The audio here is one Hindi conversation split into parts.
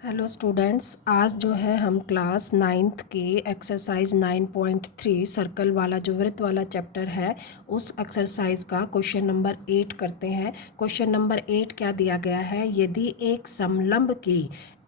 हेलो स्टूडेंट्स, आज जो है हम क्लास नाइन्थ के एक्सरसाइज 9.3 सर्कल वाला जो वृत्त वाला चैप्टर है उस एक्सरसाइज का क्वेश्चन नंबर 8 करते हैं। क्वेश्चन नंबर 8 क्या दिया गया है? यदि एक समलंब की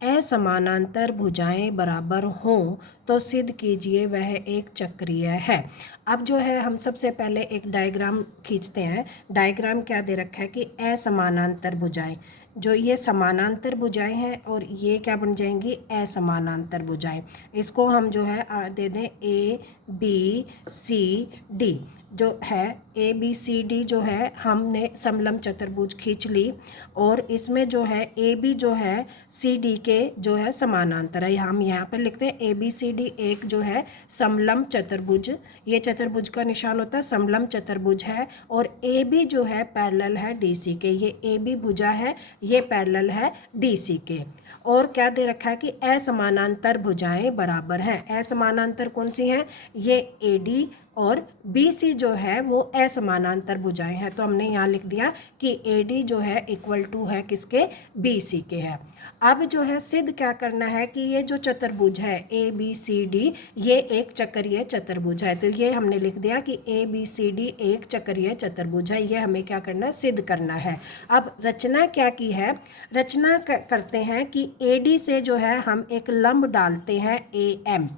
असमानांतर भुजाएं बराबर हों तो सिद्ध कीजिए वह एक चक्रीय है। अब जो है हम सबसे पहले एक डायग्राम खींचते हैं। डायग्राम क्या दे रखा है कि असमानांतर भुजाएं, जो ये समानांतर भुजाएं हैं और ये क्या बन जाएंगी? असमानांतर भुजाएं। इसको हम जो है दे दें ए बी सी डी। जो है ए बी सी डी जो है हमने समलंब चतुर्भुज खींच ली और इसमें जो है ए बी जो है सी डी के जो है समानांतर है। हम यहाँ पर लिखते हैं ए बी सी डी एक जो है समलंब चतुर्भुज। ये चतुर्भुज का निशान होता है, समलंब चतुर्भुज है। और ए बी जो है पैरेलल है डी सी के। ये ए बी भुजा है, ये पैरेलल है डी सी के। और क्या दे रखा है कि असमानांतर भुजाएं बराबर हैं। असमानांतर कौन सी हैं? ये ए डी और बी सी जो है वो असमानांतर भुजाएं हैं। तो हमने यहाँ लिख दिया कि ए डी जो है इक्वल टू है किसके? बी सी के है। अब जो है सिद्ध क्या करना है कि ये जो चतुर्भुज है ए बी सी डी ये एक चक्रीय चतुर्भुज है। तो ये हमने लिख दिया कि ए बी सी डी एक चक्रीय चतुर्भुज है। ये हमें क्या करना है? सिद्ध करना है। अब रचना क्या की है? रचना करते हैं कि ए डी से जो है हम एक लंब डालते हैं ए एम।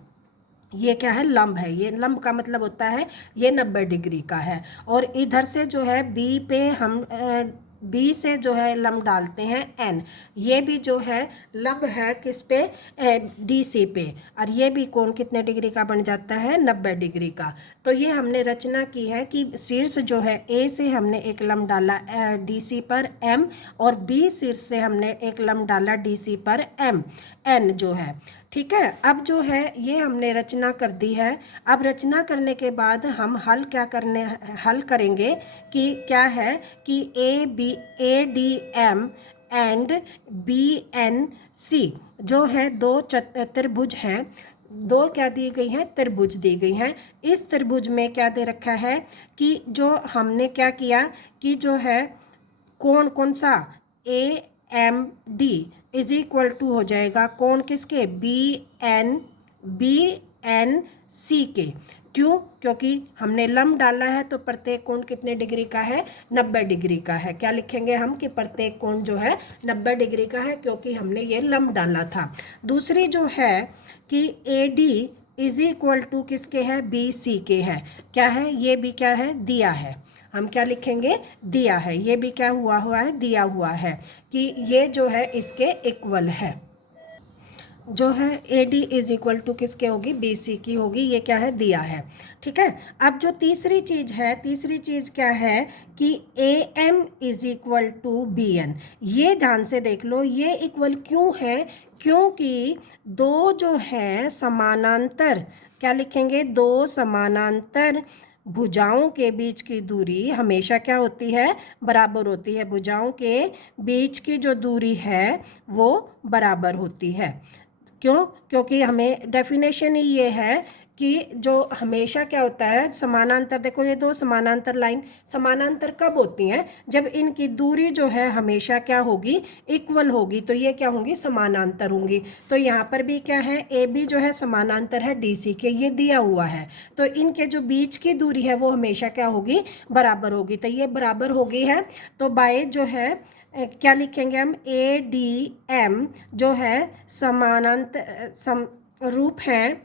ये क्या है? लंब है। ये लंब का मतलब होता है ये 90 डिग्री का है। और इधर से जो है बी पे हम बी से जो है लंब डालते हैं एन। ये भी जो है लंब है किस पे? डी सी पे। और ये भी कोण कितने डिग्री का बन जाता है? 90 डिग्री का। तो ये हमने रचना की है कि शीर्ष जो है ए से हमने एक लंब डाला डी सी पर एम और बी शीर्ष से हमने एक लंब डाला डी सी पर एम एन जो है। ठीक है। अब जो है ये हमने रचना कर दी है। अब रचना करने के बाद हम हल करेंगे कि क्या है कि A D M and B N C जो है दो त्रिभुज हैं। दो क्या दी गई हैं? त्रिभुज दी गई हैं। इस त्रिभुज में क्या दे रखा है कि जो हमने क्या किया कि जो है कोण कौन सा? A M D is equal to हो जाएगा कोण किसके? बी एन सी के। क्यों? क्योंकि हमने लंब डाला है तो प्रत्येक कोण कितने डिग्री का है? 90 डिग्री का है। क्या लिखेंगे हम कि प्रत्येक कोण जो है 90 डिग्री का है क्योंकि हमने ये लंब डाला था। दूसरी जो है कि A D is equal to किसके है? बी सी के है। क्या है? ये भी क्या है? दिया है। हम क्या लिखेंगे? दिया है। ये भी क्या हुआ है? दिया हुआ है कि ये जो है इसके इक्वल है। जो है A D is equal to किसके होगी? बी सी की होगी। ये क्या है? दिया है। ठीक है। अब जो तीसरी चीज है, तीसरी चीज क्या है कि A M is equal to B N. ये ध्यान से देख लो, ये इक्वल क्यों है? क्योंकि दो जो है समानांतर, क्या लिखेंगे? दो समानांतर भुजाओं के बीच की दूरी हमेशा क्या होती है? बराबर होती है। भुजाओं के बीच की जो दूरी है वो बराबर होती है। क्यों? क्योंकि हमें डेफिनेशन ही ये है कि जो हमेशा क्या होता है समानांतर, देखो ये दो समानांतर लाइन समानांतर कब होती हैं? जब इनकी दूरी जो है हमेशा क्या होगी? इक्वल होगी। तो ये क्या होंगी? समानांतर होंगी। तो यहाँ पर भी क्या है? ए बी जो है समानांतर है डी सी के, ये दिया हुआ है। तो इनके जो बीच की दूरी है वो हमेशा क्या होगी? बराबर होगी। तो ये बराबर होगी है। तो बाय जो है क्या लिखेंगे हम? ए डी एम जो है समानांतर रूप है,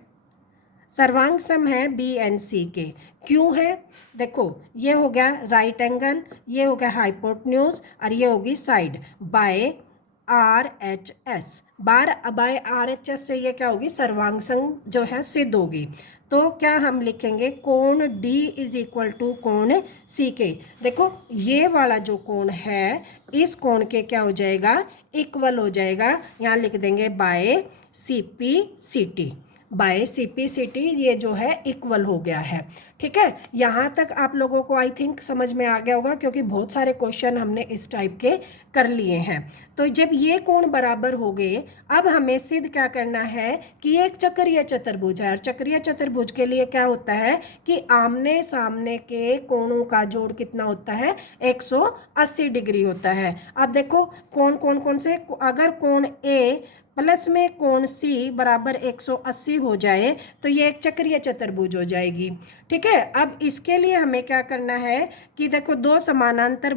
सर्वांग सम है बी एन सी के। क्यों है? देखो ये हो गया राइट एंगल, ये हो गया हाइपोटेन्यूज और ये होगी side by R H S. By R H S से ये क्या होगी? सर्वांग सम जो है सिद्ध होगी। तो क्या हम लिखेंगे? कोण D इज इक्वल टू कोण C के। देखो ये वाला जो कोण है इस कोण के क्या हो जाएगा? इक्वल हो जाएगा। यहाँ लिख देंगे by C P C T. By C P C T ये जो है इक्वल हो गया है। ठीक है। यहाँ तक आप लोगों को आई थिंक समझ में आ गया होगा क्योंकि बहुत सारे क्वेश्चन हमने इस टाइप के कर लिए हैं। तो जब ये कोण बराबर हो गए, अब हमें सिद्ध क्या करना है कि एक चक्रीय चतुर्भुज है। और चक्रीय चतुर्भुज के लिए क्या होता है कि आमने सामने के कोणों का जोड़ कितना होता है? 180 डिग्री होता है। अब देखो कोण कौन कौन से? अगर कोण ए प्लस में कोण सी बराबर 180 हो जाए तो ये एक चक्रीय चतुर्भुज हो जाएगी। ठीक है, अब इसके लिए हमें क्या करना है कि देखो दो समानांतर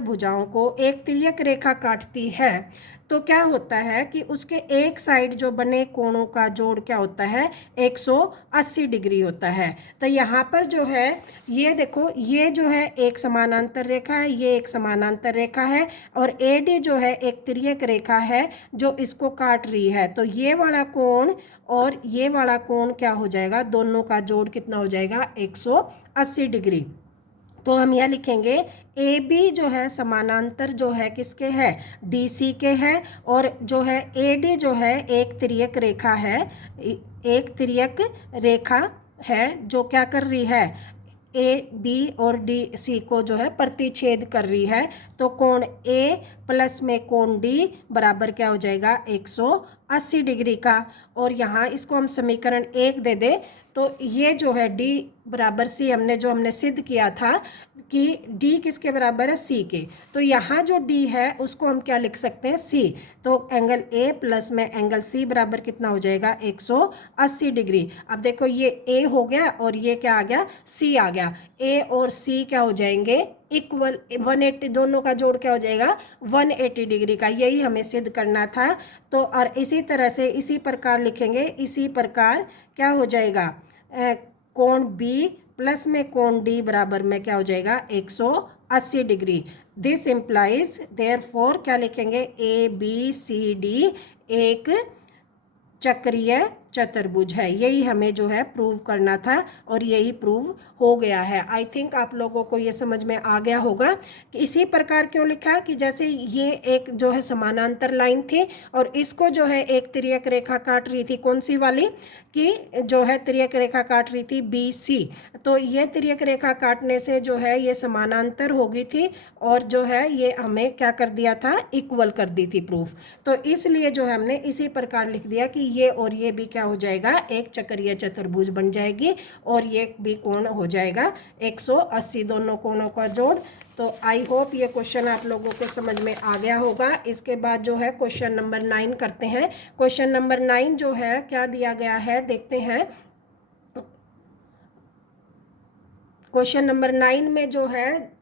भुजाओं को एक तिर्यक रेखा काटती है तो क्या होता है कि उसके एक साइड जो बने कोणों का जोड़ क्या होता है, 180 डिग्री होता है। तो यहाँ पर जो है ये देखो, ये जो है एक समानांतर रेखा है, ये एक समानांतर रेखा है, और AD जो है एक तिर्यक रेखा है जो इसको काट रही है। तो ये वाला कोण और ये वाला कोण क्या हो जाएगा, दोनों का जोड़ कितना हो जाएगा, 180 डिग्री। तो हम यह लिखेंगे AB जो है समानांतर जो है किसके है, DC के है, और जो है AD जो है एक तिर्यक रेखा है, एक तिर्यक रेखा है जो क्या कर रही है, AB और DC को जो है प्रतिच्छेद कर रही है। तो कोण A प्लस में कोण D बराबर क्या हो जाएगा, 180 डिग्री का। और यहाँ इसको हम समीकरण 1 दे दें तो ये जो है D बराबर C, हमने सिद्ध किया था कि D किसके बराबर है, C के। तो यहाँ जो D है उसको हम क्या लिख सकते हैं, C। तो एंगल A प्लस में एंगल C बराबर कितना हो जाएगा, 180 डिग्री। अब देखो ये A हो गया और ये क्या आ गया, C आ गया। A और C क्या हो जाएंगे, इक्वल, 180, दोनों का जोड़ क्या हो जाएगा, 180 डिग्री का। यही हमें सिद्ध करना था। तो और इसी तरह से इसी प्रकार लिखेंगे, इसी प्रकार क्या हो जाएगा, कोण B प्लस में कोण D बराबर में क्या हो जाएगा, 180 डिग्री। दिस इम्प्लाइज, देयरफॉर क्या लिखेंगे, ABCD एक चक्रीय चतुर्भुज है। यही हमें जो है प्रूव करना था और यही प्रूव हो गया है। आई थिंक आप लोगों को ये समझ में आ गया होगा कि इसी प्रकार क्यों लिखा, कि जैसे ये एक जो है समानांतर लाइन थी और इसको जो है एक तिर्यक रेखा काट रही थी, कौन सी वाली, कि जो है तिर्यक रेखा काट रही थी BC। तो ये तिर्यक रेखा काटने से जो है ये समानांतर हो गई थी और जो है ये हमें क्या कर दिया था, इक्वल कर दी थी प्रूफ। तो इसलिए जो है हमने इसी प्रकार लिख दिया कि ये और ये भी क्या हो जाएगा, एक चक्रीय चतुर्भुज बन जाएगी और ये भी कोण हो जाएगा 180, दोनों कोणों का जोड़। तो आई होप ये क्वेश्चन आप लोगों को समझ में आ गया होगा। इसके बाद जो है क्वेश्चन नंबर 9 करते हैं। क्वेश्चन नंबर 9 जो है क्या दिया गया है, देखते हैं। क्वेश्चन नंबर 9 में जो है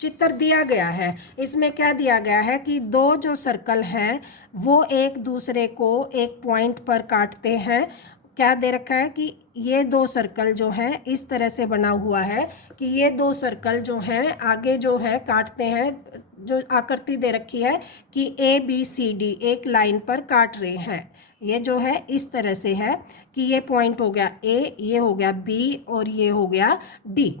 चित्र दिया गया है, इसमें क्या दिया गया है कि दो जो सर्कल हैं वो एक दूसरे को एक पॉइंट पर काटते हैं। क्या दे रखा है कि ये दो सर्कल जो हैं इस तरह से बना हुआ है कि ये दो सर्कल जो हैं आगे जो है काटते हैं, जो आकृति दे रखी है कि ABCD एक लाइन पर काट रहे हैं। ये जो है इस तरह से है कि ये पॉइंट हो गया A, ये हो गया B और ये हो गया D।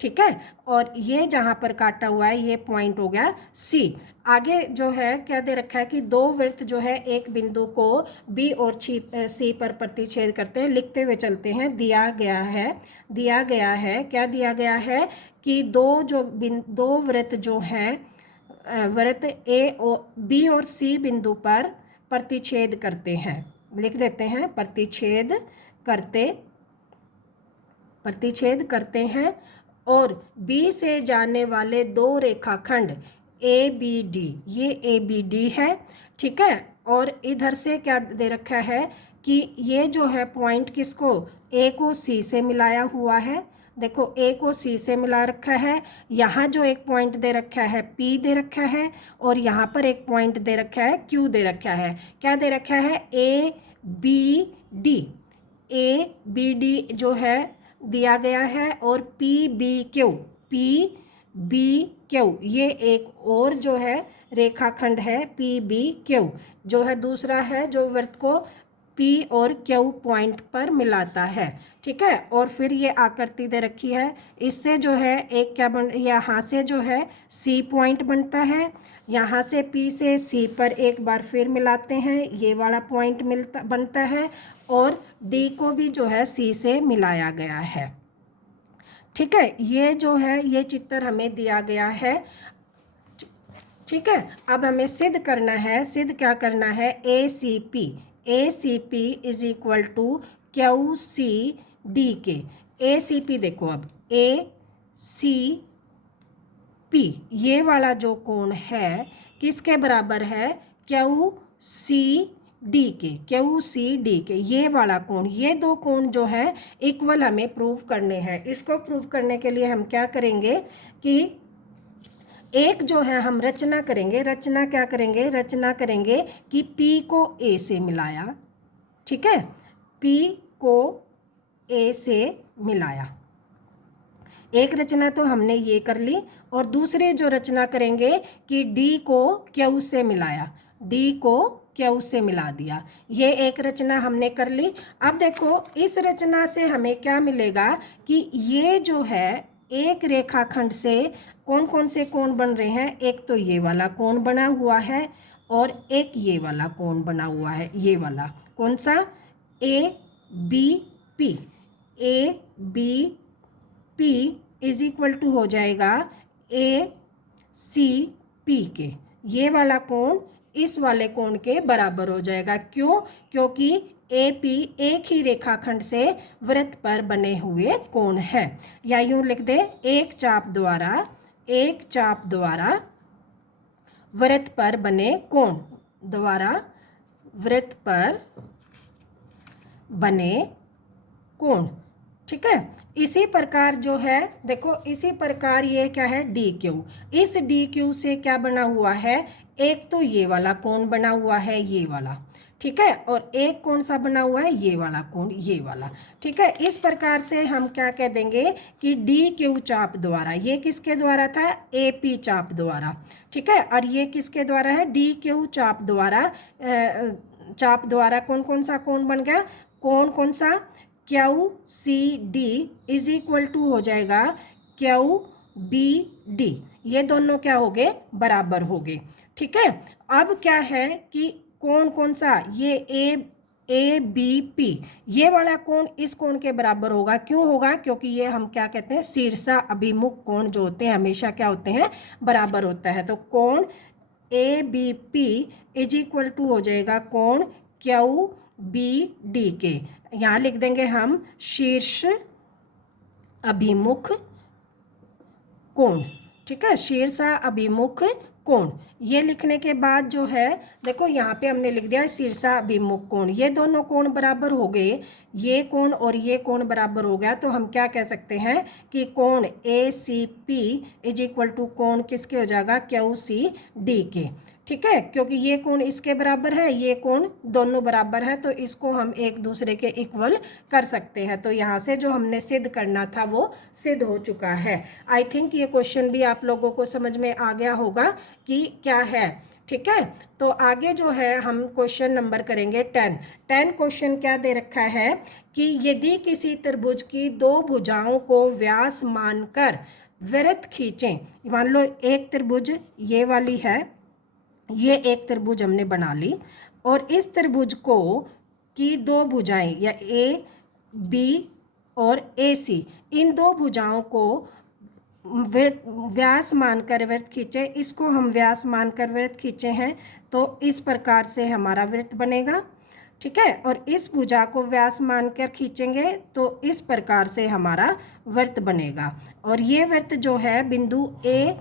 ठीक है, और ये जहाँ पर काटा हुआ है ये पॉइंट हो गया C। आगे जो है क्या दे रखा है कि दो वृत्त जो है एक बिंदु को B और C पर प्रतिच्छेद करते हैं। लिखते हुए चलते हैं, दिया गया है क्या दिया गया है कि दो वृत्त जो हैं, वृत्त B और C बिंदु पर प्रतिच्छेद करते हैं। लिख देते हैं, प्रतिच्छेद करते हैं और B से जाने वाले दो रेखाखंड ABD, ये ABD है। ठीक है, और इधर से क्या दे रखा है कि ये जो है पॉइंट किसको, A को C से मिलाया हुआ है। देखो A को C से मिला रखा है। यहाँ जो एक पॉइंट दे रखा है P दे रखा है और यहाँ पर एक पॉइंट दे रखा है Q दे रखा है। क्या दे रखा है, ABD जो है दिया गया है और PBQ ये एक और जो है रेखाखंड है PBQ, जो है दूसरा है जो वृत्त को P और Q पॉइंट पर मिलाता है। ठीक है, और फिर ये आकृति दे रखी है, इससे जो है एक क्या यहाँ से जो है C पॉइंट बनता है, यहाँ से P से C पर एक बार फिर मिलाते हैं, ये वाला पॉइंट बनता है और D को भी जो है C से मिलाया गया है। ठीक है, ये जो है ये चित्र हमें दिया गया है। ठीक है, अब हमें सिद्ध करना है, क्या करना है, ACP is equal to QCD के। ACP देखो, अब ACP ये वाला जो कोण है किसके बराबर है, क्यू सी डी के, क्यू सी डी के ये वाला कोण, ये दो कोण जो है इक्वल हमें प्रूव करने हैं। इसको प्रूव करने के लिए हम क्या करेंगे कि एक जो है हम रचना करेंगे, रचना क्या करेंगे, रचना करेंगे कि P को A से मिलाया, ठीक है, P को A से मिलाया। एक रचना तो हमने ये कर ली, और दूसरी जो रचना करेंगे कि D को Q से मिलाया, D को Q से मिला दिया। ये एक रचना हमने कर ली। अब देखो इस रचना से हमें क्या मिलेगा कि ये जो है एक रेखाखंड से कौन कौन से कोण बन रहे हैं, एक तो ये वाला कोण बना हुआ है और एक ये वाला कोण बना हुआ है। ये वाला कौन सा, A B P, A B P is equal to हो जाएगा ए सी पी के। ये वाला कोण इस वाले कोण के बराबर हो जाएगा। क्यों? क्योंकि ए पी एक ही रेखाखंड से वृत्त पर बने हुए कोण है। या यूं लिख दे, एक चाप द्वारा वृत्त पर बने कोण, द्वारा वृत्त पर बने कोण, ठीक है। इसी प्रकार जो है देखो, इसी प्रकार ये क्या है, डी क्यू। इस डी क्यू से क्या बना हुआ है, एक तो ये वाला कोण बना हुआ है, ये वाला, ठीक है, और एक कौन सा बना हुआ है, ये वाला कोण, ये वाला, ठीक है। इस प्रकार से हम क्या कह देंगे कि डी क्यू चाप द्वारा, ये किसके द्वारा था, ए पी चाप द्वारा, ठीक है, और ये किसके द्वारा है, डी क्यू चाप द्वारा कौन कौन सा कोण बन गया, कौन सा, Q C D is equal to हो जाएगा क्यू बी डी। ये दोनों क्या हो गए, बराबर हो गए, ठीक है। अब क्या है कि कौन सा, ये ए बी पी, ये वाला कोण इस कोण के बराबर होगा। क्यों होगा, क्योंकि ये हम क्या कहते हैं, शीर्षा अभिमुख कोण जो होते हैं हमेशा क्या होते हैं, बराबर होता है। तो कोण A B P is equal to हो जाएगा कोण क्यू बी डी के। यहाँ लिख देंगे हम शीर्ष अभिमुख कोण, ठीक है, शीर्षा अभिमुख कोण। ये लिखने के बाद जो है देखो यहाँ पे हमने लिख दिया शीर्षा अभिमुख कोण। ये दोनों कोण बराबर हो गए, ये कोण और ये कोण बराबर हो गया। तो हम क्या कह सकते हैं कि कोण A C P is equal to कोण किसके हो जाएगा, क्यू सी डी के, ठीक है। क्योंकि ये कोण इसके बराबर है, ये कोण दोनों बराबर है, तो इसको हम एक दूसरे के इक्वल कर सकते हैं। तो यहाँ से जो हमने सिद्ध करना था वो सिद्ध हो चुका है। आई थिंक ये क्वेश्चन भी आप लोगों को समझ में आ गया होगा कि क्या है, ठीक है। तो आगे जो है हम क्वेश्चन नंबर करेंगे 10 क्वेश्चन क्या दे रखा है कि यदि किसी त्रिभुज की दो भुजाओं को व्यास मानकर वृत्त खींचें। मान लो एक त्रिभुज ये वाली है, ये एक त्रिभुज हमने बना ली, और इस त्रिभुज को की दो भुजाएं या ए बी और ए सी, इन दो भुजाओं को व्यास मानकर वृत्त खींचे। इसको हम व्यास मानकर वृत्त खींचे हैं, तो इस प्रकार से हमारा वृत्त बनेगा, ठीक है। और इस भुजा को व्यास मानकर खींचेंगे तो इस प्रकार से हमारा वृत्त बनेगा। और ये वृत्त जो है बिंदु ए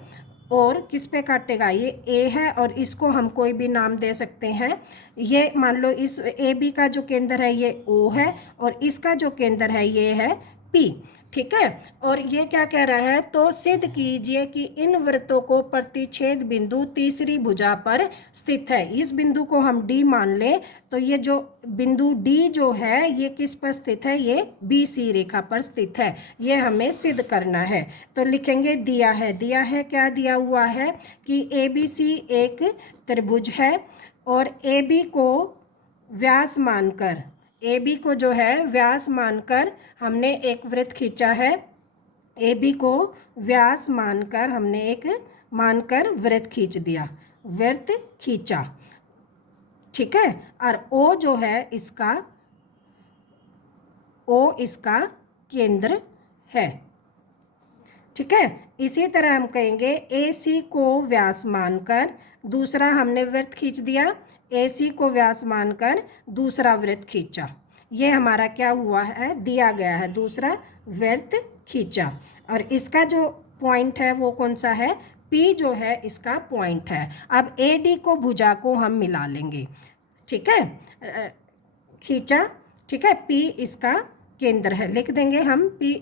और किस पे काटेगा, ये ए है, और इसको हम कोई भी नाम दे सकते हैं। ये मान लो इस ए बी का जो केंद्र है ये ओ है, और इसका जो केंद्र है ये है पी, ठीक है। और ये क्या कह रहा है, तो सिद्ध कीजिए कि इन वृत्तों को प्रतिच्छेद बिंदु तीसरी भुजा पर स्थित है। इस बिंदु को हम डी मान लें, तो ये जो बिंदु डी जो है ये किस पर स्थित है, ये बी सी रेखा पर स्थित है। ये हमें सिद्ध करना है। तो लिखेंगे दिया है क्या दिया हुआ है कि ए बी सी एक त्रिभुज है, और ए बी को व्यास मानकर, ए बी को जो है व्यास मानकर हमने एक वृत्त खींचा है। ए बी को व्यास मानकर हमने एक वृत्त खींच दिया, वृत्त खींचा, ठीक है। और ओ जो है इसका, ओ इसका केंद्र है, ठीक है। इसी तरह हम कहेंगे ए सी को व्यास मानकर दूसरा हमने वृत्त खींच दिया, ए सी को व्यास मानकर दूसरा वृत्त खींचा। ये हमारा क्या हुआ है, दिया गया है, दूसरा वृत्त खींचा। और इसका जो पॉइंट है वो कौन सा है, P जो है इसका पॉइंट है। अब AD को भुजा को हम मिला लेंगे, ठीक है, खींचा, ठीक है, P इसका केंद्र है, लिख देंगे हम P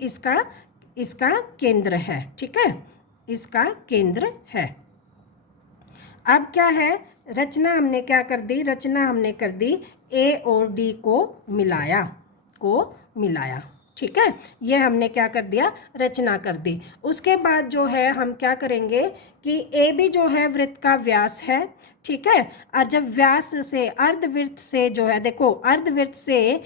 इसका केंद्र है, ठीक है, इसका केंद्र है। अब क्या है, रचना हमने क्या कर दी, रचना हमने कर दी A और D को मिलाया, ठीक है, ये हमने क्या कर दिया, रचना कर दी। उसके बाद जो है हम क्या करेंगे कि AB जो है वृत्त का व्यास है, ठीक है, और जब व्यास से अर्धवृत्त से जो है, देखो अर्धवृत्त से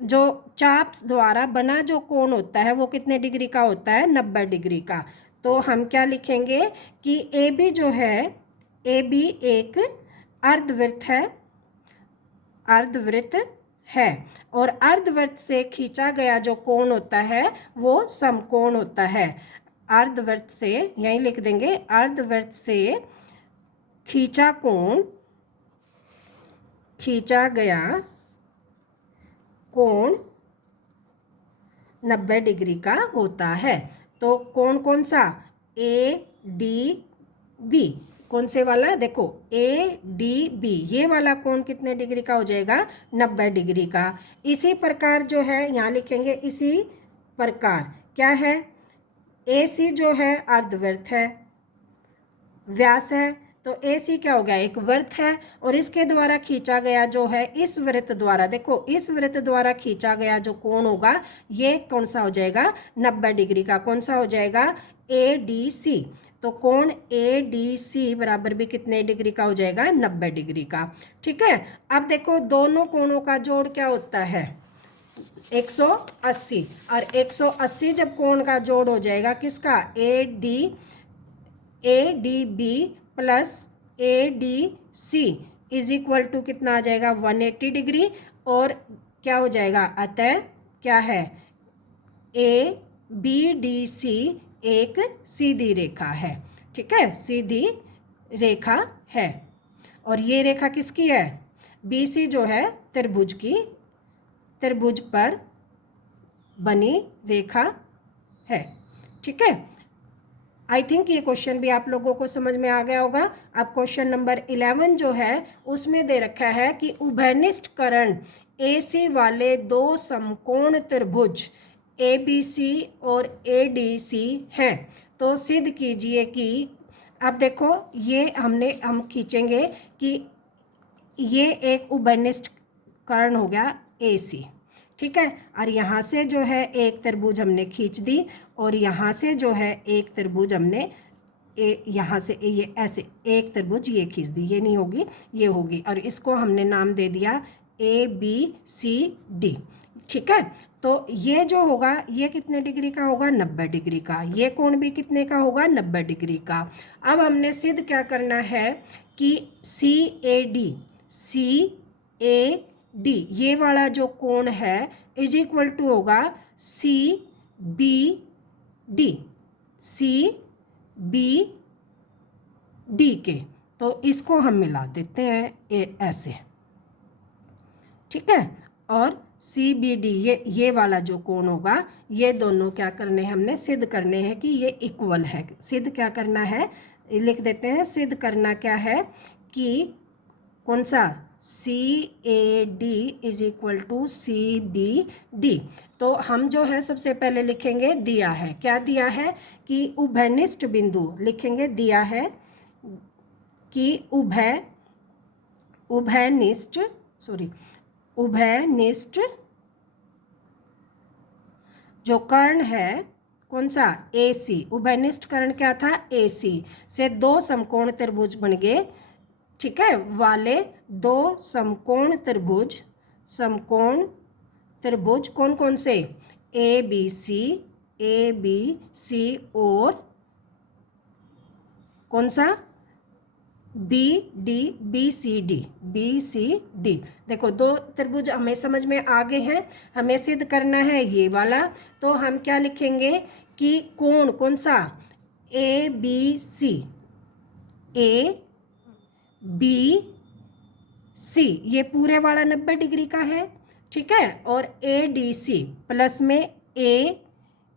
जो चाप द्वारा बना जो कोण होता है वो कितने डिग्री का होता है, 90 डिग्री का। तो हम क्या लिखेंगे कि AB जो है, AB एक अर्धवृत्त है और अर्धवृत्त से खींचा गया जो कोण होता है वो समकोण होता है। अर्धवृत्त से, यहीं लिख देंगे, अर्धवृत्त से खींचा गया कोण 90 डिग्री का होता है। तो कोण कौन सा, ADB, कौन से वाला, देखो ADB, ये वाला कोण कितने डिग्री का हो जाएगा, 90 डिग्री का। इसी प्रकार जो है यहाँ लिखेंगे, इसी प्रकार क्या है, AC जो है अर्धवृत्त है, व्यास है, तो AC क्या हो गया, एक वृत्त है, और इसके द्वारा खींचा गया जो है, इस वृत्त द्वारा, देखो इस वृत्त द्वारा खींचा गया जो कोण होगा ये कौन सा हो जाएगा, 90 डिग्री का। कौन सा हो जाएगा, ADC। तो कोण ADC बराबर भी कितने डिग्री का हो जाएगा, 90 डिग्री का, ठीक है। अब देखो दोनों कोणों का जोड़ क्या होता है, 180, और 180 जब कोण का जोड़ हो जाएगा किसका, ADB plus ADC is equal to कितना आ जाएगा, 180 डिग्री, और क्या हो जाएगा, अतः क्या है, ABDC एक सीधी रेखा है, ठीक है, सीधी रेखा है। और ये रेखा किसकी है, BC जो है त्रिभुज पर बनी रेखा है, ठीक है। आई थिंक ये क्वेश्चन भी आप लोगों को समझ में आ गया होगा। अब क्वेश्चन नंबर 11 जो है उसमें दे रखा है कि उभयनिष्ठ कर्ण AC वाले दो समकोण त्रिभुज ABC और ADC हैं, तो सिद्ध कीजिए कि, अब देखो ये हम खींचेंगे कि ये एक उभयनिष्ठ कर्ण हो गया AC, ठीक है, और यहाँ से जो है एक त्रिभुज हमने खींच दी, और यहाँ से जो है एक त्रिभुज हमने यहाँ से ये ऐसे एक त्रिभुज ये खींच दी, ये नहीं होगी ये होगी, और इसको हमने नाम दे दिया ABCD, ठीक है। तो ये जो होगा ये कितने डिग्री का होगा, 90 डिग्री का। ये कोण भी कितने का होगा, 90 डिग्री का। अब हमने सिद्ध क्या करना है कि CAD ये वाला जो कोण है इज इक्वल टू होगा CBD के। तो इसको हम मिला देते हैं ऐसे, ठीक है, और CBD ये वाला जो कोण होगा ये दोनों क्या करने हैं, हमने सिद्ध करने हैं कि ये इक्वल है। सिद्ध क्या करना है, लिख देते हैं, सिद्ध करना क्या है कि कौन सा, CAD is equal to CBD। तो हम जो है सबसे पहले लिखेंगे, दिया है, क्या दिया है कि उभयनिष्ठ बिंदु लिखेंगे, दिया है कि उभयनिष्ठ जो कर्ण है कौन सा, AC, उभयनिष्ठ कर्ण क्या था, AC से दो समकोण त्रिभुज बन गए, ठीक है, वाले दो समकोण त्रिभुज कौन कौन से, ABC और कौन सा, BCD। देखो दो त्रिभुज हमें समझ में आ गए हैं, हमें सिद्ध करना है ये वाला। तो हम क्या लिखेंगे कि कोण कौन सा, ABC ये पूरे वाला 90 डिग्री का है, ठीक है, और ADC प्लस में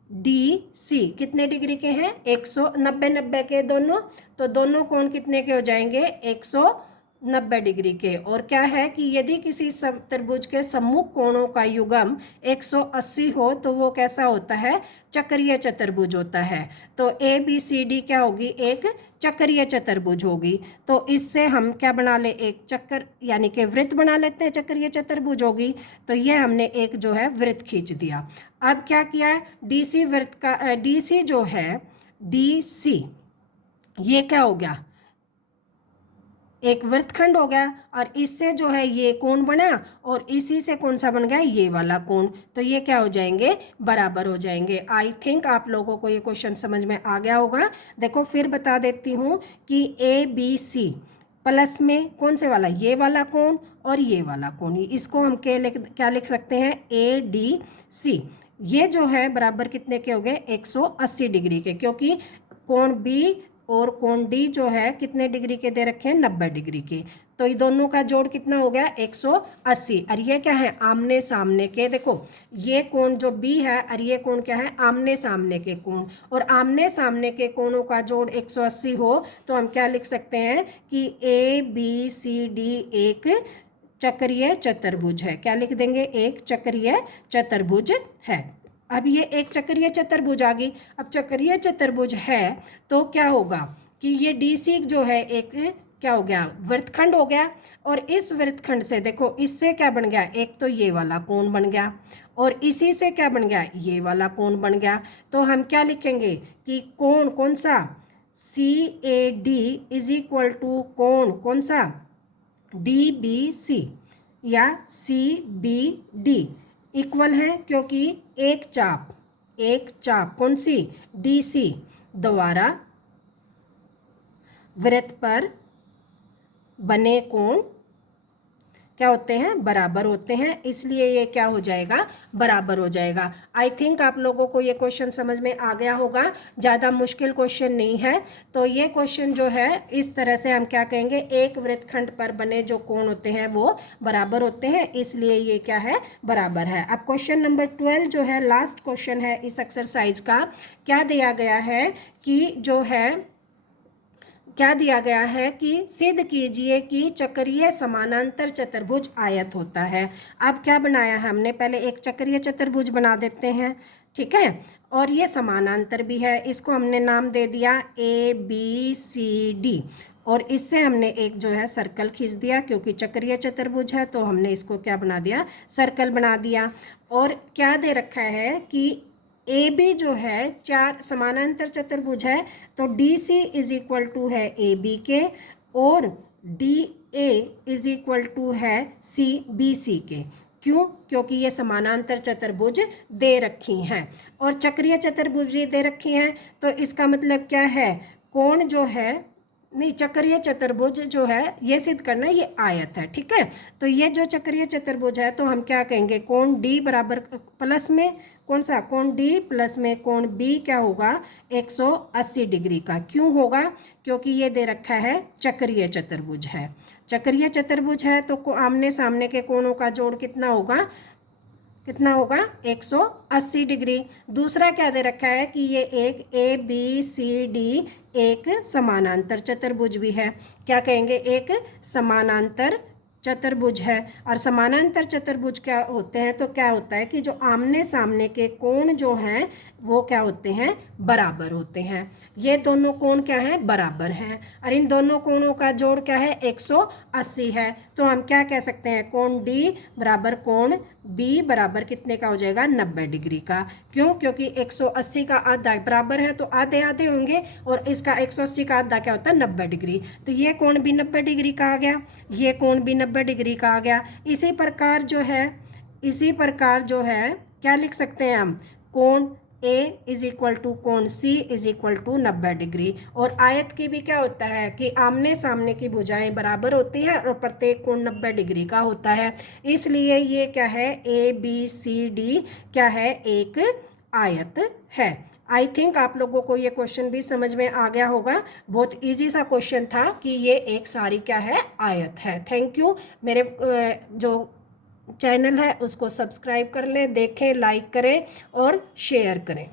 डी सी कितने डिग्री के हैं? 190 90 के दोनों, तो दोनों कोण कितने के हो जाएंगे? 190 डिग्री के। और क्या है कि यदि किसी त्रिभुज के सम्मुख कोणों का युग्म 180 हो तो वो कैसा होता है? चक्रीय चतुर्भुज होता है। तो ए बी सी डी क्या होगी? एक चक्रीय चतुर्भुज होगी। तो इससे हम क्या बना ले? एक चक्कर यानी कि वृत्त बना लेते हैं, चक्रीय चतुर्भुज होगी। तो ये हमने एक जो है वृत्त खींच दिया। अब क्या किया? डीसी वृत्त का डीसी जो है, डीसी ये क्या हो गया? एक वृत्तखंड हो गया। और इससे जो है ये कोण बना, और इसी से कौन सा बन गया? ये वाला कोण। तो ये क्या हो जाएंगे? बराबर हो जाएंगे। आई थिंक आप लोगों को ये क्वेश्चन समझ में आ गया होगा। देखो फिर बता देती हूँ कि ए बी सी प्लस में कौन से वाला? ये वाला कोण और ये वाला कोण, इसको हम क्या लिख सकते हैं? A D C. ये जो है बराबर कितने के हो गए? 180 डिग्री के, क्योंकि कोण बी और कोण डी जो है कितने डिग्री के दे रखे हैं? 90 डिग्री के। तो ये दोनों का जोड़ कितना हो गया? 180। और ये क्या है? आमने सामने के। देखो ये कोण जो बी है और ये कोण क्या है? आमने सामने के कोण। और आमने सामने के कोणों का जोड़ 180 हो तो हम क्या लिख सकते हैं कि ए बी सी डी एक चक्रीय चतुर्भुज है। क्या लिख देंगे? एक चक्रीय चतुर्भुज है। अब ये एक चक्रीय चतुर्भुज आ गई। अब चक्रीय चतुर्भुज है तो क्या होगा कि ये डी सी जो है एक क्या हो गया? वृत्तखंड हो गया। और इस वृत्तखंड से देखो इससे क्या बन गया? एक तो ये वाला कोण बन गया, और इसी से क्या बन गया? ये वाला कोण बन गया। तो हम क्या लिखेंगे कि कोण कौन सा? C A D is equal to कोण कौन सा? डी बी सी या सी बी डी इक्वल है, क्योंकि एक चाप कौन सी? डी सी द्वारा वृत्त पर बने कोण क्या होते हैं? बराबर होते हैं। इसलिए ये क्या हो जाएगा? बराबर हो जाएगा। आई थिंक आप लोगों को ये क्वेश्चन समझ में आ गया होगा। ज़्यादा मुश्किल क्वेश्चन नहीं है। तो ये क्वेश्चन जो है इस तरह से हम क्या कहेंगे? एक वृत्तखंड पर बने जो कोण होते हैं वो बराबर होते हैं, इसलिए ये क्या है? बराबर है। अब क्वेश्चन नंबर 12 जो है लास्ट क्वेश्चन है इस एक्सरसाइज का। क्या दिया गया है कि जो है क्या दिया गया है कि सिद्ध कीजिए कि चक्रीय समानांतर चतुर्भुज आयत होता है। अब क्या बनाया है हमने? पहले एक चक्रीय चतुर्भुज बना देते हैं, ठीक है। और ये समानांतर भी है, इसको हमने नाम दे दिया ए बी सी डी। और इससे हमने एक जो है सर्कल खींच दिया, क्योंकि चक्रीय चतुर्भुज है तो हमने इसको क्या बना दिया? सर्कल बना दिया। और क्या दे रखा है कि ए बी जो है चार समानांतर चतुर्भुज है, तो D C is equal to है ए बी के, और D A is equal to है सी बी सी के। क्यों? क्योंकि ये समानांतर चतुर्भुज दे रखी हैं और चक्रीय चतुर्भुज दे रखी हैं। तो इसका मतलब क्या है? कोण जो है नहीं, चक्रीय चतुर्भुज जो है ये सिद्ध करना ये आयत है, ठीक है। तो ये जो चक्रीय चतुर्भुज है तो हम क्या कहेंगे? कोण डी बराबर प्लस में कौन सा? कोण डी प्लस में कोण बी क्या होगा? 180 डिग्री का। क्यों होगा? क्योंकि ये दे रखा है चक्रीय चतुर्भुज है। चक्रीय चतुर्भुज है तो आमने सामने के कोणों का जोड़ कितना होगा? 180 डिग्री। दूसरा क्या दे रखा है कि ये एक ए बी सी डी एक समानांतर चतुर्भुज भी है। क्या कहेंगे? एक समानांतर चतुर्भुज है। और समानांतर चतुर्भुज क्या होते हैं? तो क्या होता है कि जो आमने सामने के कोण जो हैं वो क्या होते हैं? बराबर होते हैं। ये दोनों कोण क्या है? बराबर हैं। और इन दोनों कोणों का जोड़ क्या है? 180 है। तो हम क्या कह सकते हैं? कोण डी बराबर कोण बी बराबर कितने का हो जाएगा? 90 डिग्री का। क्यों? क्योंकि 180 का आधा बराबर है तो आधे आधे होंगे, और इसका 180 का आधा क्या होता है? 90 डिग्री। तो ये कोण भी 90 डिग्री का आ गया, ये कोण भी 90 डिग्री का आ गया। इसी प्रकार जो है क्या लिख सकते हैं हम? कोण ए इज इक्वल टू कोण सी इज इक्वल टू 90 डिग्री। और आयत की भी क्या होता है कि आमने सामने की भुजाएं बराबर होती है और प्रत्येक कोण 90 डिग्री का होता है। इसलिए ये क्या है? ए बी सी डी क्या है? एक आयत है। आई थिंक आप लोगों को ये क्वेश्चन भी समझ में आ गया होगा। बहुत इजी सा क्वेश्चन था कि ये एक सारी क्या है? आयत है। Thank you. मेरे जो चैनल है उसको सब्सक्राइब कर लें, देखें, लाइक करें और शेयर करें।